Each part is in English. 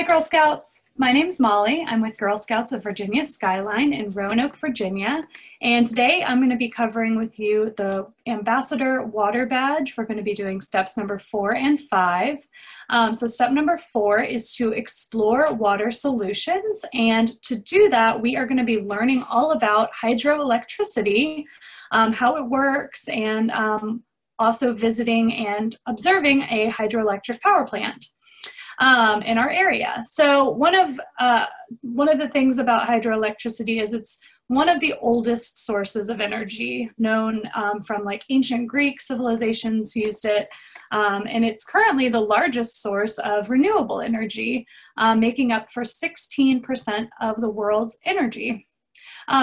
Hi, Girl Scouts. My name's Molly. I'm with Girl Scouts of Virginia Skyline in Roanoke, Virginia. And today I'm going to be covering with you the Ambassador Water Badge. We're going to be doing steps number 4 and 5. So step number 4 is to explore water solutions. And to do that, we are going to be learning all about hydroelectricity, how it works, and also visiting and observing a hydroelectric power plant in our area. So one of the things about hydroelectricity is it's one of the oldest sources of energy known from like ancient Greek civilizations used it. And it's currently the largest source of renewable energy, making up for 16% of the world's energy.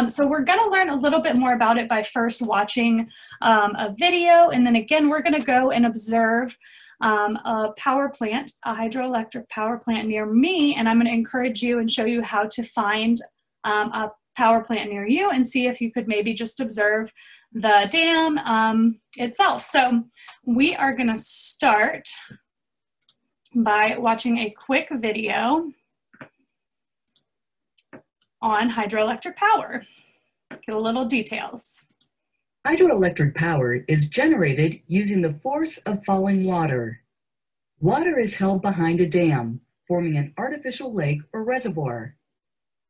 So we're going to learn a little bit more about it by first watching a video, and then again we're going to go and observe a power plant, a hydroelectric power plant near me, and I'm going to encourage you and show you how to find a power plant near you and see if you could maybe just observe the dam itself. So we are going to start by watching a quick video on hydroelectric power. Get a little details. Hydroelectric power is generated using the force of falling water. Water is held behind a dam, forming an artificial lake or reservoir.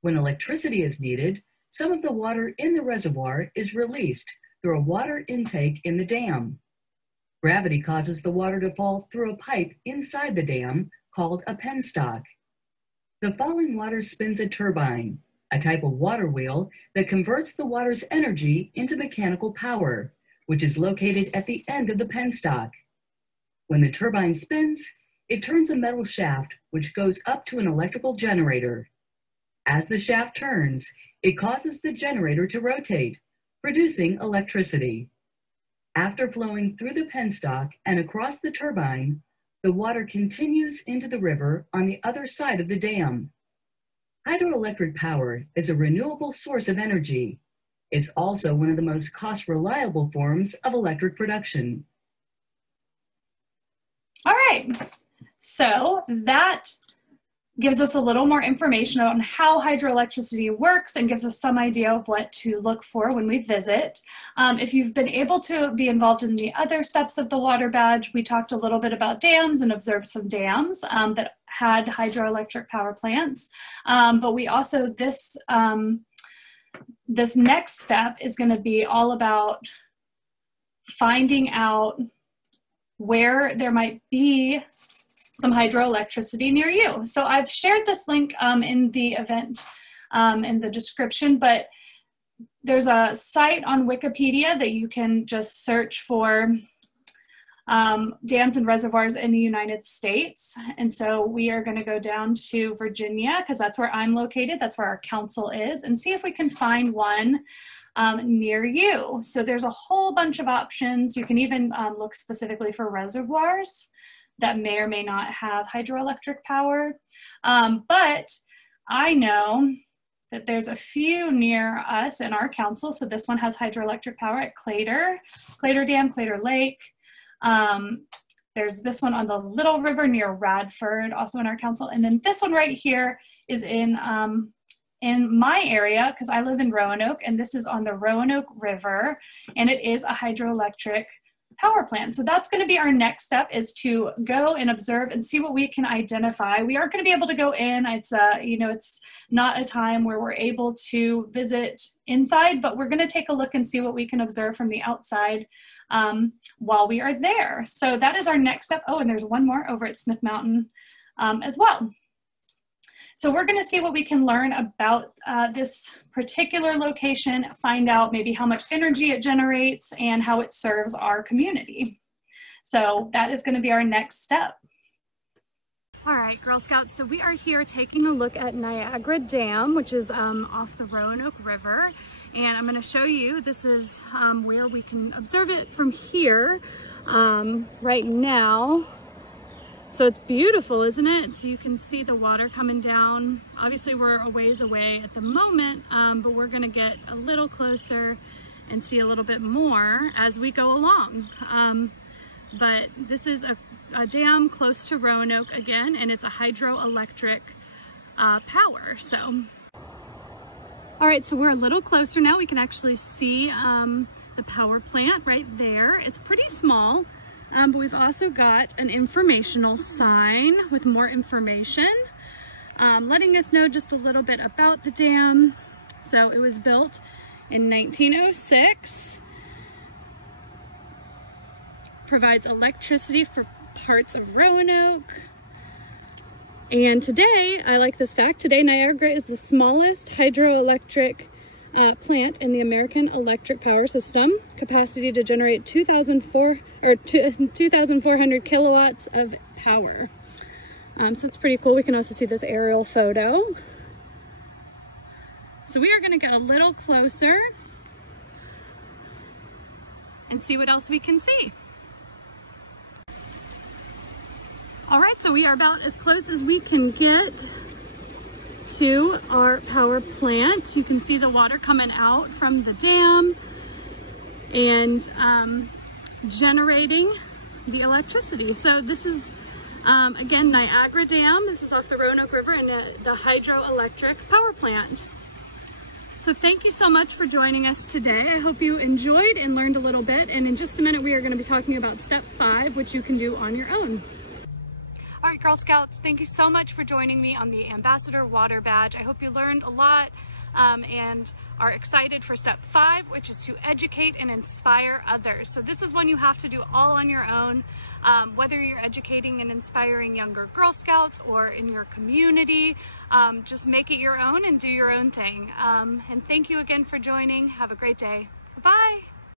When electricity is needed, some of the water in the reservoir is released through a water intake in the dam. Gravity causes the water to fall through a pipe inside the dam called a penstock. The falling water spins a turbine, a type of water wheel that converts the water's energy into mechanical power, which is located at the end of the penstock. When the turbine spins, it turns a metal shaft which goes up to an electrical generator. As the shaft turns, it causes the generator to rotate, producing electricity. After flowing through the penstock and across the turbine, the water continues into the river on the other side of the dam. Hydroelectric power is a renewable source of energy. It's also one of the most cost-reliable forms of electric production. All right, so that gives us a little more information on how hydroelectricity works and gives us some idea of what to look for when we visit. If you've been able to be involved in the other steps of the water badge, we talked a little bit about dams and observed some dams that had hydroelectric power plants. But we also, this next step is going to be all about finding out where there might be some hydroelectricity near you. So I've shared this link in the event in the description, but there's a site on Wikipedia that you can just search for dams and reservoirs in the United States. And so we are going to go down to Virginia because that's where I'm located. That's where our council is, and see if we can find one near you. So there's a whole bunch of options. You can even look specifically for reservoirs that may or may not have hydroelectric power. But I know that there's a few near us in our council. So this one has hydroelectric power at Claytor Dam, Claytor Lake. There's this one on the Little River near Radford, also in our council. And then this one right here is in my area, because I live in Roanoke, and this is on the Roanoke River, and it is a hydroelectric power plant. So that's going to be our next step, is to go and observe and see what we can identify. We aren't going to be able to go in. It's it's not a time where we're able to visit inside, but we're going to take a look and see what we can observe from the outside while we are there. So that is our next step. Oh, and there's one more over at Smith Mountain as well. So we're going to see what we can learn about this particular location, find out maybe how much energy it generates and how it serves our community. So that is going to be our next step. All right, Girl Scouts, so we are here taking a look at Niagara Dam, which is off the Roanoke River. And I'm going to show you, this is where we can observe it from here right now. So it's beautiful, isn't it? So you can see the water coming down. Obviously we're a ways away at the moment, but we're gonna get a little closer and see a little bit more as we go along. But this is a dam close to Roanoke again, and it's a hydroelectric power. So, all right, so we're a little closer now. We can actually see the power plant right there. It's pretty small, but we've also got an informational sign with more information, letting us know just a little bit about the dam. So it was built in 1906, provides electricity for parts of Roanoke. And today, I like this fact, today Niagara is the smallest hydroelectric plant in the American electric power system, capacity to generate 2,400 kilowatts of power. So that's pretty cool. We can also see this aerial photo. So we are going to get a little closer and see what else we can see. All right, so we are about as close as we can get to our power plant. You can see the water coming out from the dam and generating the electricity. So this is, again, Niagara Dam. This is off the Roanoke River and the hydroelectric power plant. So thank you so much for joining us today. I hope you enjoyed and learned a little bit. And in just a minute, we are going to be talking about step 5, which you can do on your own. All right, Girl Scouts, thank you so much for joining me on the Ambassador Water Badge. I hope you learned a lot and are excited for step 5, which is to educate and inspire others. So this is one you have to do all on your own, whether you're educating and inspiring younger Girl Scouts or in your community. Just make it your own and do your own thing. And thank you again for joining. Have a great day. Bye.